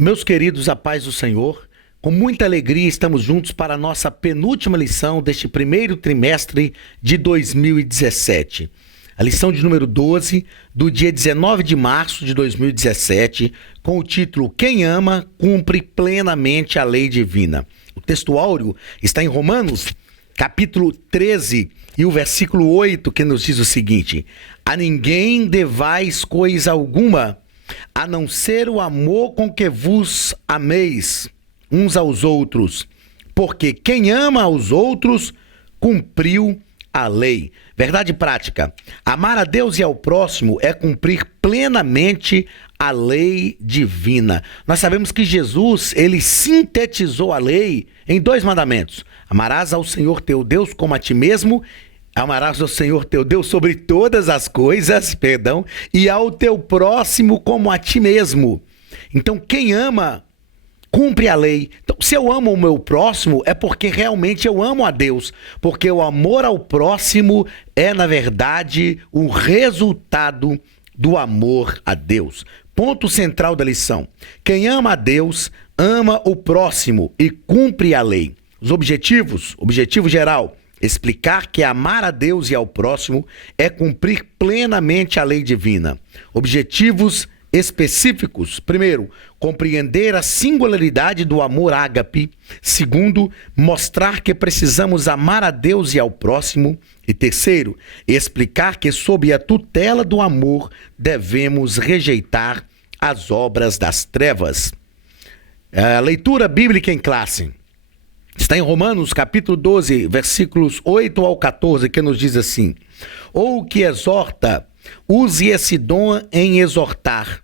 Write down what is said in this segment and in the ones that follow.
Meus queridos, a paz do Senhor, com muita alegria estamos juntos para a nossa penúltima lição deste primeiro trimestre de 2017. A lição de número 12, do dia 19 de março de 2017, com o título Quem ama, cumpre plenamente a lei divina. O texto áureo está em Romanos, capítulo 13, e o versículo 8, que nos diz o seguinte: A ninguém devais coisa alguma, a não ser o amor com que vos ameis uns aos outros, porque quem ama aos outros cumpriu a lei. Verdade prática: amar a Deus e ao próximo é cumprir plenamente a lei divina. Nós sabemos que Jesus, ele sintetizou a lei em 2 mandamentos: amarás ao Senhor teu Deus como a ti mesmo, amarás ao Senhor teu Deus sobre todas as coisas, e ao teu próximo como a ti mesmo. Então, quem ama, cumpre a lei. Então, se eu amo o meu próximo, é porque realmente eu amo a Deus. Porque o amor ao próximo é, na verdade, o resultado do amor a Deus. Ponto central da lição: quem ama a Deus, ama o próximo e cumpre a lei. Os objetivos, objetivo geral: explicar que amar a Deus e ao próximo é cumprir plenamente a lei divina. Objetivos específicos: primeiro, compreender a singularidade do amor ágape. Segundo, mostrar que precisamos amar a Deus e ao próximo. E terceiro, explicar que sob a tutela do amor devemos rejeitar as obras das trevas. A leitura bíblica em classe está em Romanos, capítulo 12, versículos 8 ao 14, que nos diz assim: Ou o que exorta, use esse dom em exortar.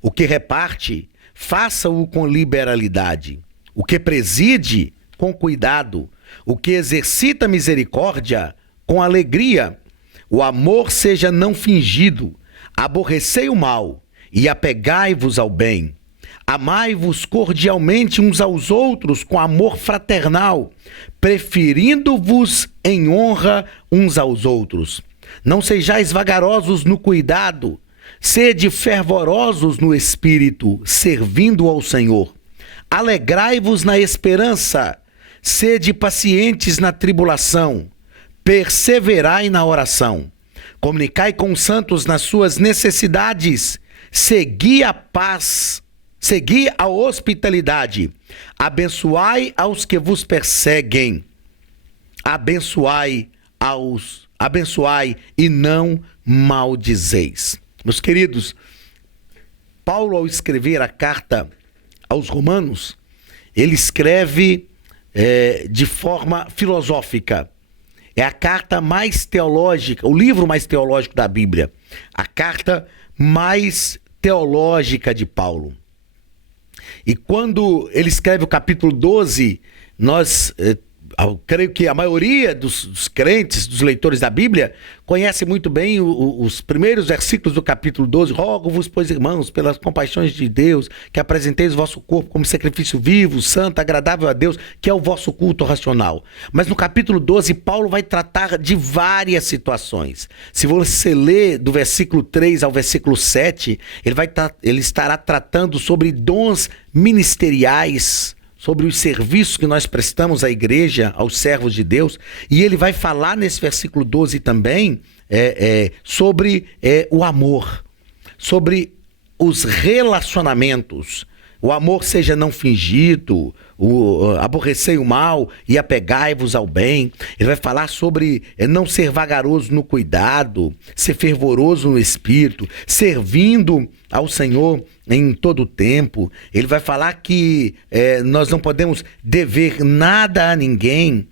O que reparte, faça-o com liberalidade. O que preside, com cuidado. O que exercita misericórdia, com alegria. O amor seja não fingido. Aborrecei o mal e apegai-vos ao bem. Amai-vos cordialmente uns aos outros com amor fraternal, preferindo-vos em honra uns aos outros. Não sejais vagarosos no cuidado, sede fervorosos no espírito, servindo ao Senhor. Alegrai-vos na esperança, sede pacientes na tribulação, perseverai na oração. Comunicai com os santos nas suas necessidades, segui a paz, segui a hospitalidade, abençoai aos que vos perseguem, abençoai e não maldizeis. Meus queridos, Paulo, ao escrever a carta aos Romanos, ele escreve de forma filosófica. É a carta mais teológica, o livro mais teológico da Bíblia, a carta mais teológica de Paulo. E quando ele escreve o capítulo 12, eu creio que a maioria dos crentes, dos leitores da Bíblia, conhece muito bem os primeiros versículos do capítulo 12. Rogo-vos, pois, irmãos, pelas compaixões de Deus, que apresenteis o vosso corpo como sacrifício vivo, santo, agradável a Deus, que é o vosso culto racional. Mas no capítulo 12, Paulo vai tratar de várias situações. Se você ler do versículo 3 ao versículo 7, ele estará tratando sobre dons ministeriais, sobre os serviços que nós prestamos à igreja, aos servos de Deus. E ele vai falar nesse versículo 12 também sobre o amor, sobre os relacionamentos. O amor seja não fingido, aborrecei o mal e apegai-vos ao bem. Ele vai falar sobre não ser vagaroso no cuidado, ser fervoroso no espírito, servindo ao Senhor em todo o tempo. Ele vai falar que nós não podemos dever nada a ninguém,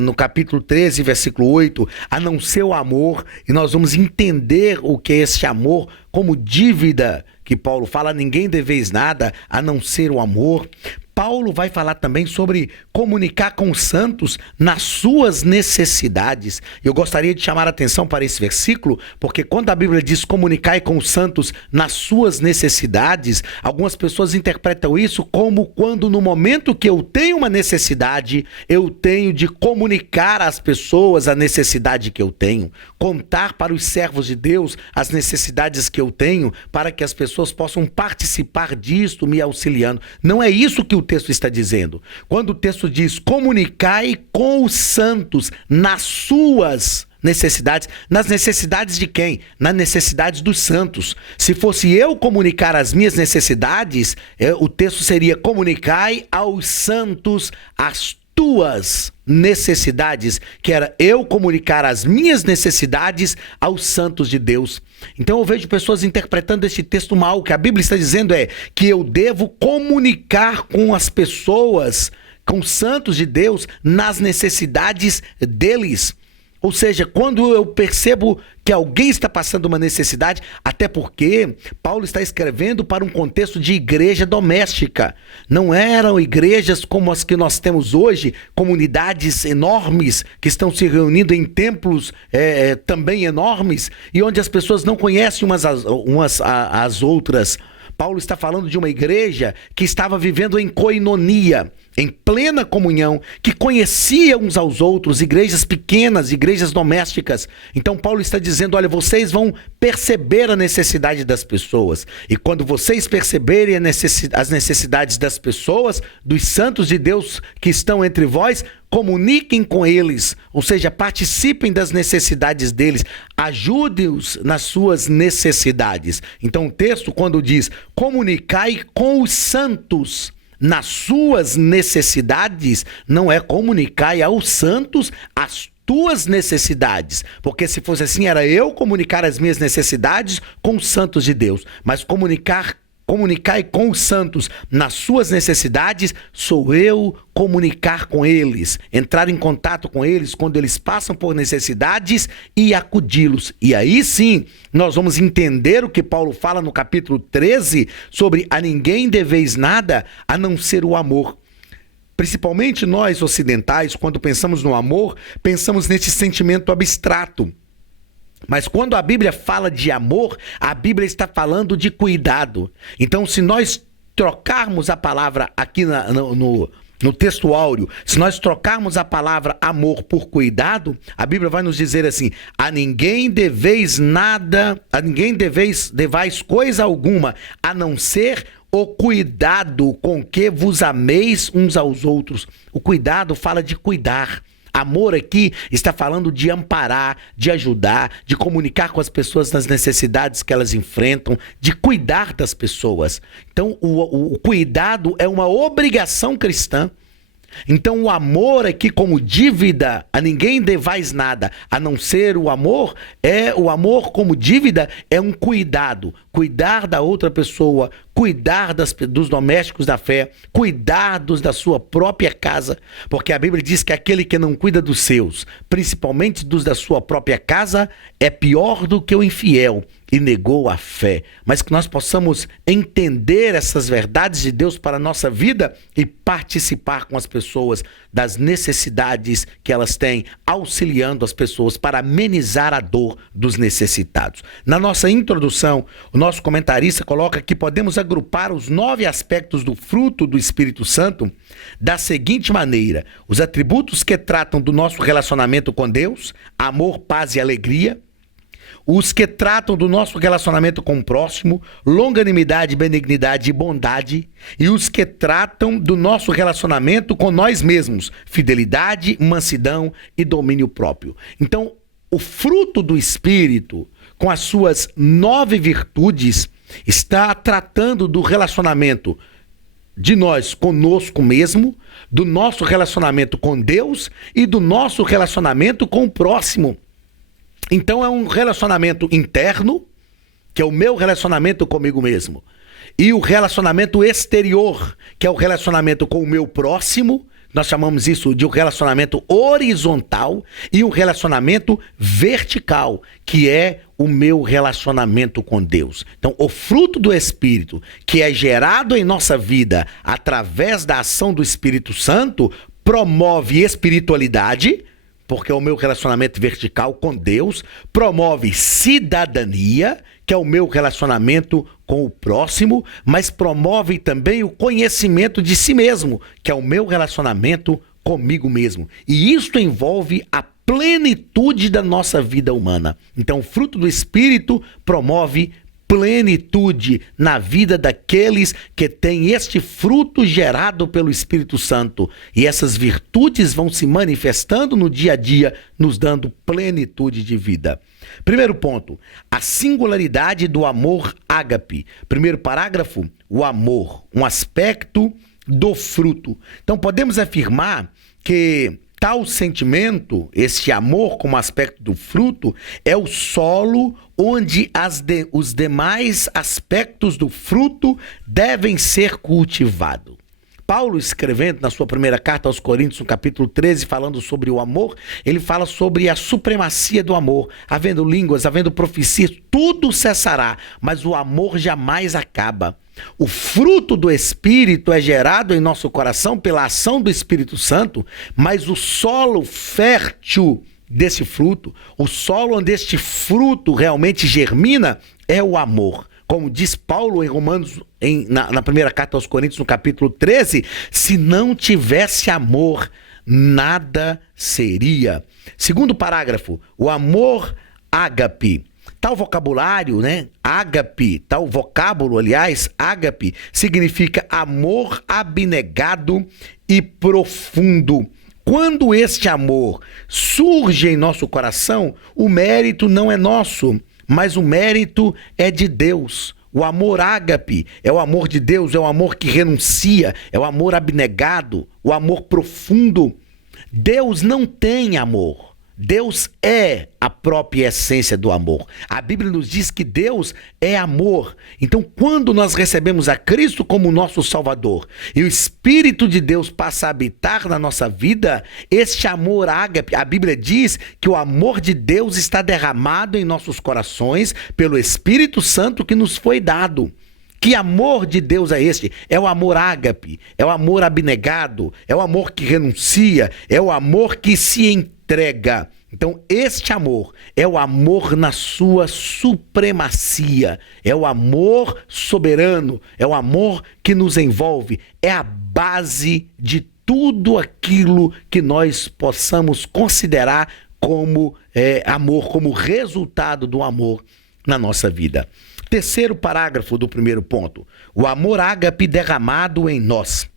no capítulo 13, versículo 8, a não ser o amor. E nós vamos entender o que é esse amor como dívida, que Paulo fala: ninguém deveis nada a não ser o amor. Paulo vai falar também sobre comunicar com os santos nas suas necessidades. Eu gostaria de chamar a atenção para esse versículo, porque quando a Bíblia diz comunicar com os santos nas suas necessidades, algumas pessoas interpretam isso como quando no momento que eu tenho uma necessidade, eu tenho de comunicar às pessoas a necessidade que eu tenho, contar para os servos de Deus as necessidades que eu tenho, para que as pessoas possam participar disto, me auxiliando. Não é isso que o texto está dizendo. Quando o texto diz comunicai com os santos nas suas necessidades, nas necessidades de quem? Nas necessidades dos santos. Se fosse eu comunicar as minhas necessidades, o texto seria comunicai aos santos as tuas necessidades, que era eu comunicar as minhas necessidades aos santos de Deus. Então eu vejo pessoas interpretando este texto mal. O que a Bíblia está dizendo é que eu devo comunicar com as pessoas, com os santos de Deus, nas necessidades deles. Ou seja, quando eu percebo que alguém está passando uma necessidade, até porque Paulo está escrevendo para um contexto de igreja doméstica. Não eram igrejas como as que nós temos hoje, comunidades enormes que estão se reunindo em templos também enormes e onde as pessoas não conhecem umas às outras. Paulo está falando de uma igreja que estava vivendo em koinonia, em plena comunhão, que conhecia uns aos outros, igrejas pequenas, igrejas domésticas. Então Paulo está dizendo, olha, vocês vão perceber a necessidade das pessoas. E quando vocês perceberem as necessidades das pessoas, dos santos de Deus que estão entre vós, comuniquem com eles, ou seja, participem das necessidades deles, ajude-os nas suas necessidades. Então o texto, quando diz comunicai com os santos nas suas necessidades, não é comunicai aos santos as tuas necessidades, porque se fosse assim, era eu comunicar as minhas necessidades com os santos de Deus, mas comunicai com os santos nas suas necessidades, sou eu comunicar com eles, entrar em contato com eles quando eles passam por necessidades e acudi-los. E aí sim, nós vamos entender o que Paulo fala no capítulo 13 sobre a ninguém deveis nada a não ser o amor. Principalmente nós ocidentais, quando pensamos no amor, pensamos nesse sentimento abstrato. Mas quando a Bíblia fala de amor, a Bíblia está falando de cuidado. Então, se nós trocarmos a palavra aqui no texto áureo, se nós trocarmos a palavra amor por cuidado, a Bíblia vai nos dizer assim, a ninguém devais coisa alguma, a não ser o cuidado com que vos ameis uns aos outros. O cuidado fala de cuidar. Amor aqui está falando de amparar, de ajudar, de comunicar com as pessoas nas necessidades que elas enfrentam, de cuidar das pessoas. Então, o cuidado é uma obrigação cristã. Então, o amor aqui como dívida, a ninguém devais nada, a não ser o amor como dívida é um cuidado. Cuidar da outra pessoa, cuidar dos domésticos da fé, cuidar da sua própria casa, porque a Bíblia diz que aquele que não cuida dos seus, principalmente dos da sua própria casa, é pior do que o infiel e negou a fé. Mas que nós possamos entender essas verdades de Deus para a nossa vida e participar com as pessoas das necessidades que elas têm, auxiliando as pessoas para amenizar a dor dos necessitados. Na nossa introdução, o nosso comentarista coloca que podemos agrupar os 9 aspectos do fruto do Espírito Santo da seguinte maneira: os atributos que tratam do nosso relacionamento com Deus, amor, paz e alegria; os que tratam do nosso relacionamento com o próximo, longanimidade, benignidade e bondade; e os que tratam do nosso relacionamento com nós mesmos, fidelidade, mansidão e domínio próprio. Então, o fruto do Espírito, com as suas 9 virtudes, está tratando do relacionamento de nós conosco mesmo, do nosso relacionamento com Deus e do nosso relacionamento com o próximo. Então é um relacionamento interno, que é o meu relacionamento comigo mesmo, e o relacionamento exterior, que é o relacionamento com o meu próximo. Nós chamamos isso de um relacionamento horizontal, e um relacionamento vertical, que é o meu relacionamento com Deus. Então, o fruto do Espírito, que é gerado em nossa vida através da ação do Espírito Santo, promove espiritualidade, porque é o meu relacionamento vertical com Deus, promove cidadania, que é o meu relacionamento com o próximo, mas promove também o conhecimento de si mesmo, que é o meu relacionamento comigo mesmo. E isto envolve a plenitude da nossa vida humana. Então, o fruto do Espírito promove plenitude na vida daqueles que têm este fruto gerado pelo Espírito Santo. E essas virtudes vão se manifestando no dia a dia, nos dando plenitude de vida. Primeiro ponto, a singularidade do amor ágape. Primeiro parágrafo, o amor, um aspecto do fruto. Então, podemos afirmar que tal sentimento, esse amor como aspecto do fruto, é o solo onde os demais aspectos do fruto devem ser cultivados. Paulo, escrevendo na sua primeira carta aos Coríntios, no capítulo 13, falando sobre o amor, ele fala sobre a supremacia do amor. Havendo línguas, havendo profecias, tudo cessará, mas o amor jamais acaba. O fruto do Espírito é gerado em nosso coração pela ação do Espírito Santo, mas o solo fértil desse fruto, o solo onde este fruto realmente germina, é o amor. Como diz Paulo em Romanos, na primeira carta aos Coríntios, no capítulo 13, se não tivesse amor, nada seria. Segundo parágrafo, o amor ágape. Tal vocabulário, ágape, tal vocábulo, aliás, ágape, significa amor abnegado e profundo. Quando este amor surge em nosso coração, o mérito não é nosso, mas o mérito é de Deus. O amor ágape é o amor de Deus, é o amor que renuncia, é o amor abnegado, o amor profundo. Deus não tem amor. Deus é a própria essência do amor. A Bíblia nos diz que Deus é amor. Então, quando nós recebemos a Cristo como nosso Salvador e o Espírito de Deus passa a habitar na nossa vida, este amor ágape, a Bíblia diz que o amor de Deus está derramado em nossos corações pelo Espírito Santo que nos foi dado. Que amor de Deus é este? É o amor ágape, é o amor abnegado, é o amor que renuncia, é o amor que se entrega. Então, este amor é o amor na sua supremacia, é o amor soberano, é o amor que nos envolve, é a base de tudo aquilo que nós possamos considerar como amor, como resultado do amor na nossa vida. Terceiro parágrafo do primeiro ponto, o amor ágape derramado em nós.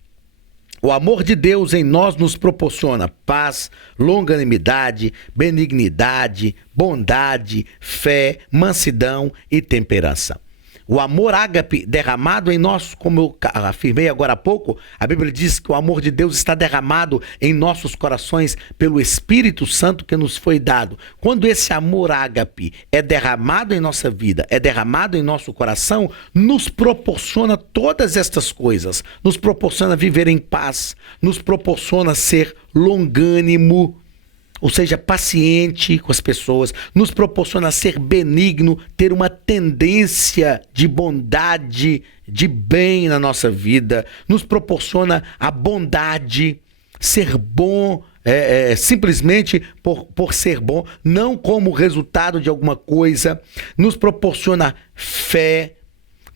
O amor de Deus em nós nos proporciona paz, longanimidade, benignidade, bondade, fé, mansidão e temperança. O amor ágape derramado em nós, como eu afirmei agora há pouco, a Bíblia diz que o amor de Deus está derramado em nossos corações pelo Espírito Santo que nos foi dado. Quando esse amor ágape é derramado em nossa vida, é derramado em nosso coração, nos proporciona todas estas coisas. Nos proporciona viver em paz, nos proporciona ser longânimo, ou seja, paciente com as pessoas, nos proporciona ser benigno, ter uma tendência de bondade, de bem na nossa vida, nos proporciona a bondade, ser bom simplesmente por ser bom, não como resultado de alguma coisa, nos proporciona fé,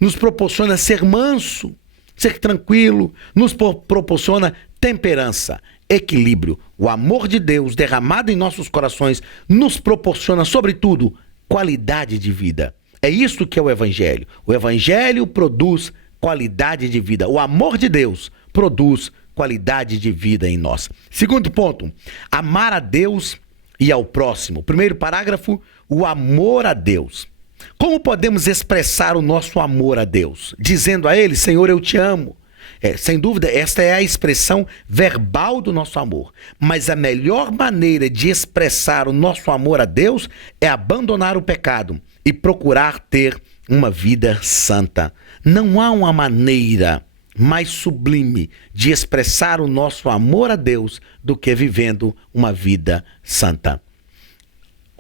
nos proporciona ser manso, ser tranquilo, nos proporciona temperança, equilíbrio. O amor de Deus derramado em nossos corações nos proporciona, sobretudo, qualidade de vida. É isso que é o Evangelho. O Evangelho produz qualidade de vida. O amor de Deus produz qualidade de vida em nós. Segundo ponto, amar a Deus e ao próximo. Primeiro parágrafo, o amor a Deus. Como podemos expressar o nosso amor a Deus? Dizendo a Ele, Senhor, eu te amo. Sem dúvida, esta é a expressão verbal do nosso amor. Mas a melhor maneira de expressar o nosso amor a Deus é abandonar o pecado e procurar ter uma vida santa. Não há uma maneira mais sublime de expressar o nosso amor a Deus do que vivendo uma vida santa.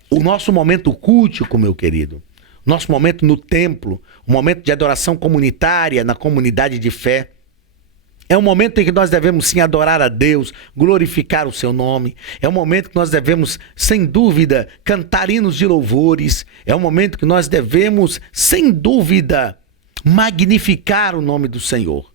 O nosso momento cultico, meu querido, nosso momento no templo, o momento de adoração comunitária na comunidade de fé, é um momento em que nós devemos sim adorar a Deus, glorificar o seu nome. É um momento que nós devemos, sem dúvida, cantar hinos de louvores. É um momento que nós devemos, sem dúvida, magnificar o nome do Senhor.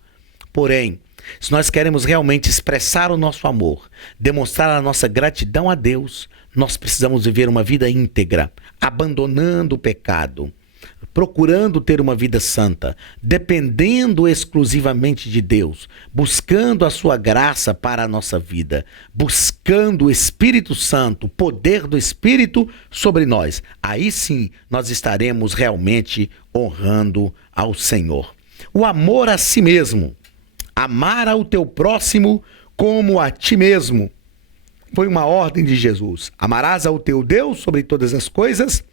Porém, se nós queremos realmente expressar o nosso amor, demonstrar a nossa gratidão a Deus, nós precisamos viver uma vida íntegra, abandonando o pecado, procurando ter uma vida santa, dependendo exclusivamente de Deus, buscando a sua graça para a nossa vida, buscando o Espírito Santo, o poder do Espírito sobre nós. Aí sim nós estaremos realmente honrando ao Senhor. O amor a si mesmo, amar ao teu próximo como a ti mesmo, foi uma ordem de Jesus. Amarás ao teu Deus sobre todas as coisas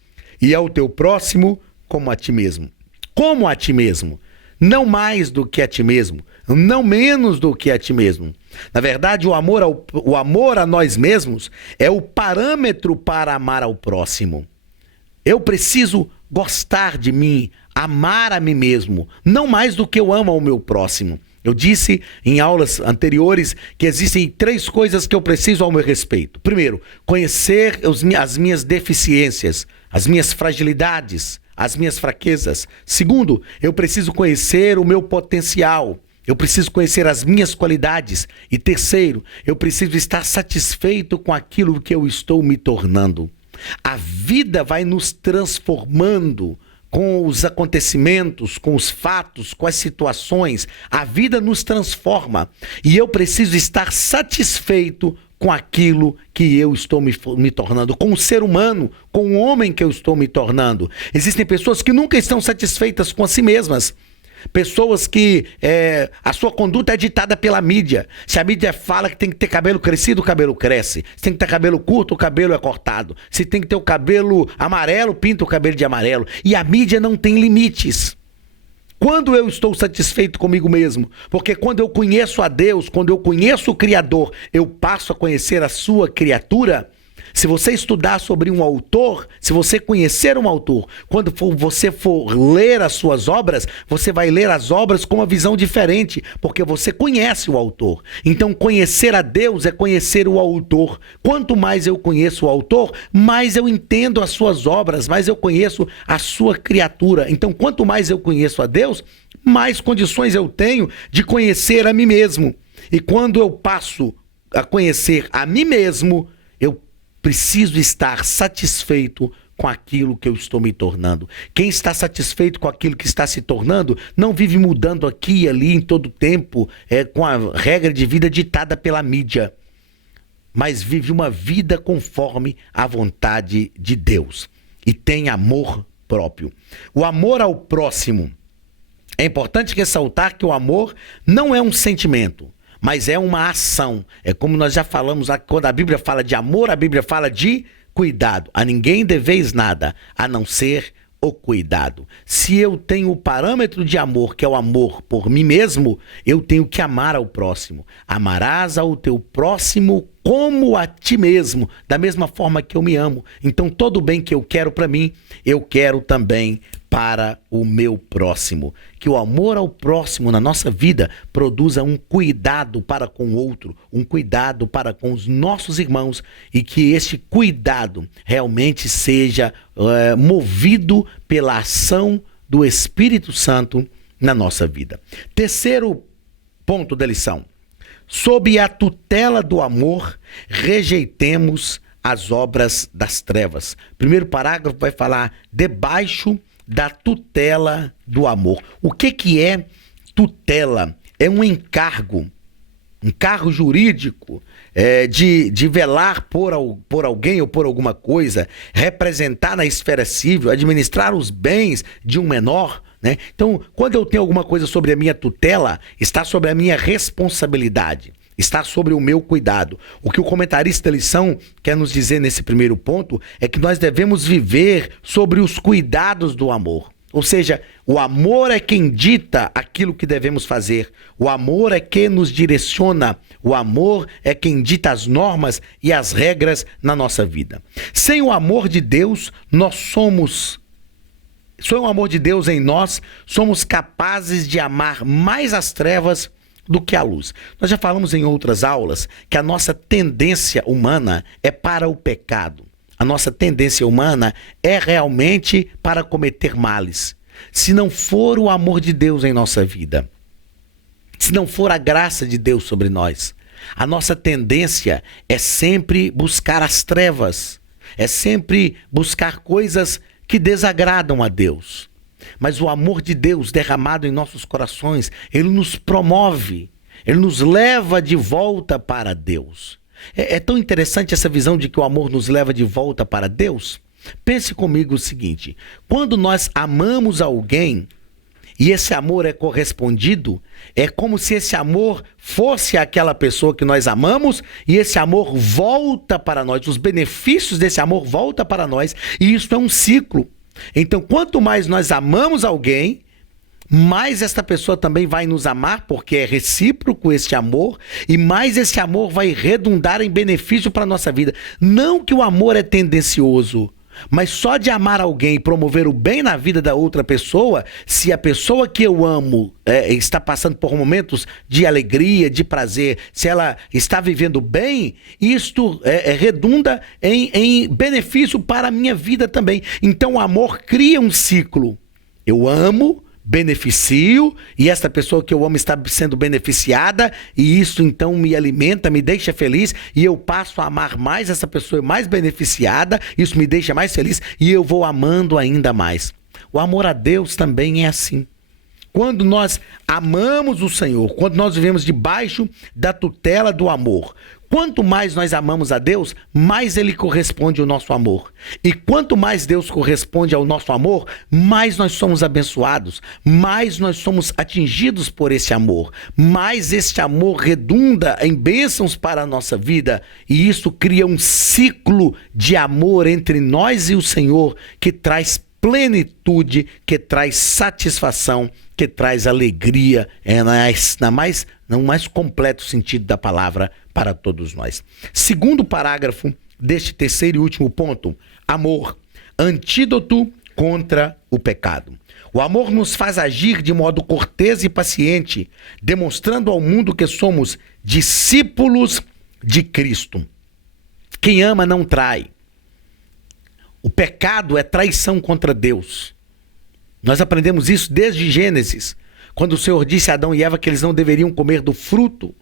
e ao teu próximo como a ti mesmo. Como a ti mesmo. Não mais do que a ti mesmo. Não menos do que a ti mesmo. Na verdade, o amor a nós mesmos é o parâmetro para amar ao próximo. Eu preciso gostar de mim, amar a mim mesmo, não mais do que eu amo ao meu próximo. Eu disse em aulas anteriores que existem 3 coisas que eu preciso ao meu respeito. Primeiro, conhecer as minhas deficiências, as minhas fragilidades, as minhas fraquezas. Segundo, eu preciso conhecer o meu potencial. Eu preciso conhecer as minhas qualidades. E terceiro, eu preciso estar satisfeito com aquilo que eu estou me tornando. A vida vai nos transformando com os acontecimentos, com os fatos, com as situações. A vida nos transforma. E eu preciso estar satisfeito com aquilo que eu estou me tornando, com o ser humano, com o homem que eu estou me tornando. Existem pessoas que nunca estão satisfeitas com si mesmas. Pessoas que a sua conduta é ditada pela mídia. Se a mídia fala que tem que ter cabelo crescido, o cabelo cresce. Se tem que ter cabelo curto, o cabelo é cortado. Se tem que ter o cabelo amarelo, pinta o cabelo de amarelo. E a mídia não tem limites. Quando eu estou satisfeito comigo mesmo? Porque quando eu conheço a Deus, quando eu conheço o Criador, eu passo a conhecer a sua criatura. Se você estudar sobre um autor, se você conhecer um autor, quando você for ler as suas obras, você vai ler as obras com uma visão diferente, porque você conhece o autor. Então, conhecer a Deus é conhecer o autor. Quanto mais eu conheço o autor, mais eu entendo as suas obras, mais eu conheço a sua criatura. Então, quanto mais eu conheço a Deus, mais condições eu tenho de conhecer a mim mesmo. E quando eu passo a conhecer a mim mesmo, eu preciso estar satisfeito com aquilo que eu estou me tornando. Quem está satisfeito com aquilo que está se tornando, não vive mudando aqui e ali em todo tempo, com a regra de vida ditada pela mídia, mas vive uma vida conforme a vontade de Deus e tem amor próprio. O amor ao próximo. É importante ressaltar que o amor não é um sentimento, mas é uma ação. É como nós já falamos, quando a Bíblia fala de amor, a Bíblia fala de cuidado. A ninguém deveis nada, a não ser o cuidado. Se eu tenho o parâmetro de amor, que é o amor por mim mesmo, eu tenho que amar ao próximo. Amarás ao teu próximo como a ti mesmo, da mesma forma que eu me amo. Então, todo o bem que eu quero para mim, eu quero também para o meu próximo. Que o amor ao próximo na nossa vida produza um cuidado para com o outro, um cuidado para com os nossos irmãos, e que este cuidado realmente seja movido pela ação do Espírito Santo na nossa vida. Terceiro ponto da lição. Sob a tutela do amor, rejeitemos as obras das trevas. Primeiro parágrafo vai falar debaixo da tutela do amor. O que é tutela? É um encargo jurídico de velar por alguém ou por alguma coisa, representar na esfera civil, administrar os bens de um menor, né? Então, quando eu tenho alguma coisa sobre a minha tutela, está sobre a minha responsabilidade, está sobre o meu cuidado. O que o comentarista da lição quer nos dizer nesse primeiro ponto é que nós devemos viver sobre os cuidados do amor. Ou seja, o amor é quem dita aquilo que devemos fazer. O amor é quem nos direciona. O amor é quem dita as normas e as regras na nossa vida. Sem o amor de Deus, sem o amor de Deus em nós, somos capazes de amar mais as trevas do que a luz. Nós já falamos em outras aulas que a nossa tendência humana é para o pecado. A nossa tendência humana é realmente para cometer males. Se não for o amor de Deus em nossa vida, se não for a graça de Deus sobre nós, a nossa tendência é sempre buscar as trevas, é sempre buscar coisas que desagradam a Deus. Mas o amor de Deus derramado em nossos corações, ele nos promove, ele nos leva de volta para Deus. É tão interessante essa visão de que o amor nos leva de volta para Deus. Pense comigo o seguinte: quando nós amamos alguém e esse amor é correspondido, é como se esse amor fosse aquela pessoa que nós amamos e esse amor volta para nós, os benefícios desse amor voltam para nós, e isso é um ciclo. Então, quanto mais nós amamos alguém, mais esta pessoa também vai nos amar, porque é recíproco esse amor, e mais esse amor vai redundar em benefício para a nossa vida. Não que o amor é tendencioso, mas só de amar alguém e promover o bem na vida da outra pessoa, se a pessoa que eu amo está passando por momentos de alegria, de prazer, se ela está vivendo bem, isto redunda em benefício para a minha vida também. Então o amor cria um ciclo. Eu amo, beneficio, e esta pessoa que eu amo está sendo beneficiada, e isso então me alimenta, me deixa feliz, e eu passo a amar mais essa pessoa mais beneficiada, isso me deixa mais feliz, e eu vou amando ainda mais. O amor a Deus também é assim. Quando nós amamos o Senhor, quando nós vivemos debaixo da tutela do amor, quanto mais nós amamos a Deus, mais Ele corresponde ao nosso amor. E quanto mais Deus corresponde ao nosso amor, mais nós somos abençoados, mais nós somos atingidos por esse amor, mais este amor redunda em bênçãos para a nossa vida. E isso cria um ciclo de amor entre nós e o Senhor que traz plenitude, que traz satisfação, que traz alegria, no mais completo sentido da palavra para todos nós. Segundo parágrafo deste terceiro e último ponto: amor, antídoto contra o pecado. O amor nos faz agir de modo cortês e paciente, demonstrando ao mundo que somos discípulos de Cristo. Quem ama não trai. O pecado é traição contra Deus. Nós aprendemos isso desde Gênesis, quando o Senhor disse a Adão e Eva que eles não deveriam comer do fruto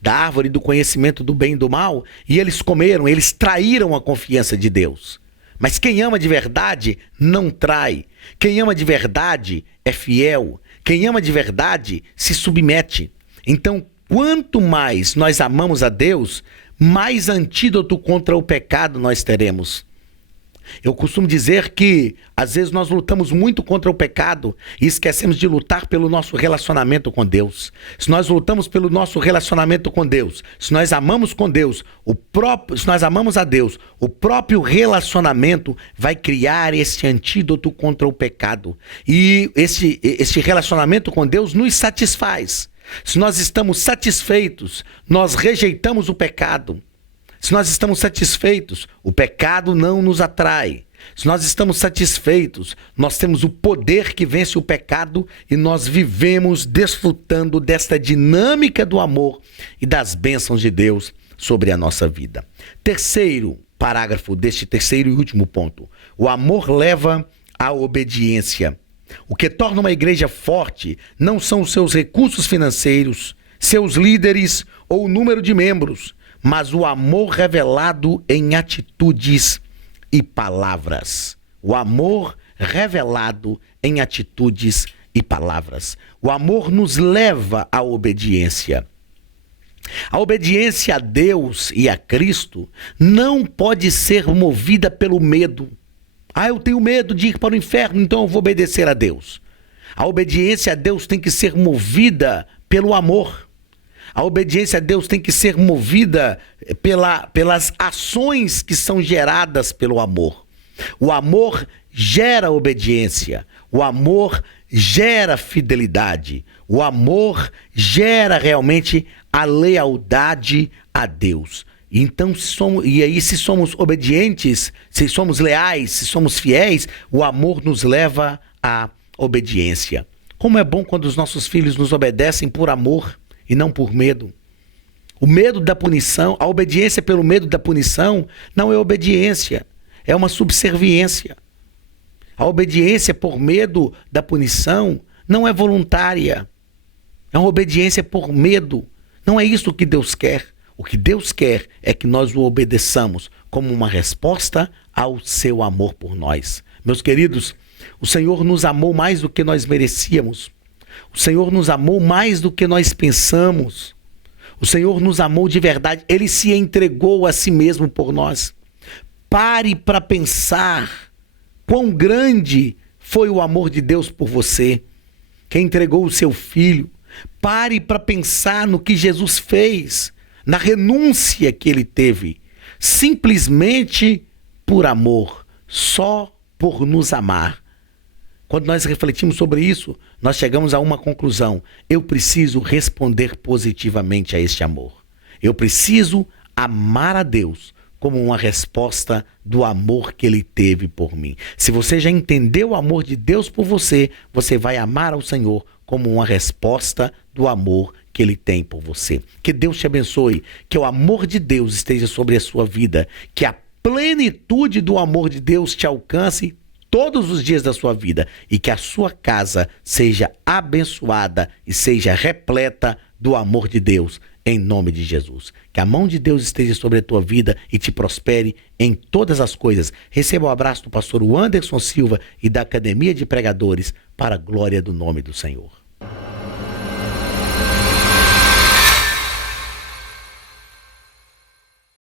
da árvore do conhecimento do bem e do mal, e eles comeram, eles traíram a confiança de Deus. Mas quem ama de verdade não trai. Quem ama de verdade é fiel. Quem ama de verdade se submete. Então, quanto mais nós amamos a Deus, mais antídoto contra o pecado nós teremos. Eu costumo dizer que, às vezes, nós lutamos muito contra o pecado e esquecemos de lutar pelo nosso relacionamento com Deus. Se nós lutamos pelo nosso relacionamento com Deus, se nós amamos com Deus, se nós amamos a Deus, o próprio relacionamento vai criar esse antídoto contra o pecado. E esse relacionamento com Deus nos satisfaz. Se nós estamos satisfeitos, nós rejeitamos o pecado. Se nós estamos satisfeitos, o pecado não nos atrai. Se nós estamos satisfeitos, nós temos o poder que vence o pecado e nós vivemos desfrutando desta dinâmica do amor e das bênçãos de Deus sobre a nossa vida. Terceiro parágrafo deste terceiro e último ponto: o amor leva à obediência. O que torna uma igreja forte não são os seus recursos financeiros, seus líderes ou o número de membros, mas o amor revelado em atitudes e palavras. O amor revelado em atitudes e palavras. O amor nos leva à obediência. A obediência a Deus e a Cristo não pode ser movida pelo medo. Eu tenho medo de ir para o inferno, então eu vou obedecer a Deus. A obediência a Deus tem que ser movida pelo amor. A obediência a Deus tem que ser movida pelas ações que são geradas pelo amor. O amor gera obediência. O amor gera fidelidade. O amor gera realmente a lealdade a Deus. Então, se somos obedientes, se somos leais, se somos fiéis, o amor nos leva à obediência. Como é bom quando os nossos filhos nos obedecem por amor e não por medo. O medo da punição, a obediência pelo medo da punição não é obediência, é uma subserviência. A obediência por medo da punição não é voluntária, é uma obediência por medo. Não é isso que Deus quer. O que Deus quer é que nós o obedeçamos como uma resposta ao seu amor por nós. Meus queridos, o Senhor nos amou mais do que nós merecíamos. O Senhor nos amou mais do que nós pensamos. O Senhor nos amou de verdade. Ele se entregou a si mesmo por nós. Pare para pensar quão grande foi o amor de Deus por você, que entregou o seu filho. Pare para pensar no que Jesus fez, na renúncia que ele teve, simplesmente por amor, só por nos amar. Quando nós refletimos sobre isso, nós chegamos a uma conclusão: eu preciso responder positivamente a este amor. Eu preciso amar a Deus como uma resposta do amor que ele teve por mim. Se você já entendeu o amor de Deus por você, você vai amar ao Senhor como uma resposta do amor que ele tem por você. Que Deus te abençoe, que o amor de Deus esteja sobre a sua vida, que a plenitude do amor de Deus te alcance todos os dias da sua vida e que a sua casa seja abençoada e seja repleta do amor de Deus, em nome de Jesus. Que a mão de Deus esteja sobre a tua vida e te prospere em todas as coisas. Receba o abraço do pastor Anderson Silva e da Academia de Pregadores, para a glória do nome do Senhor.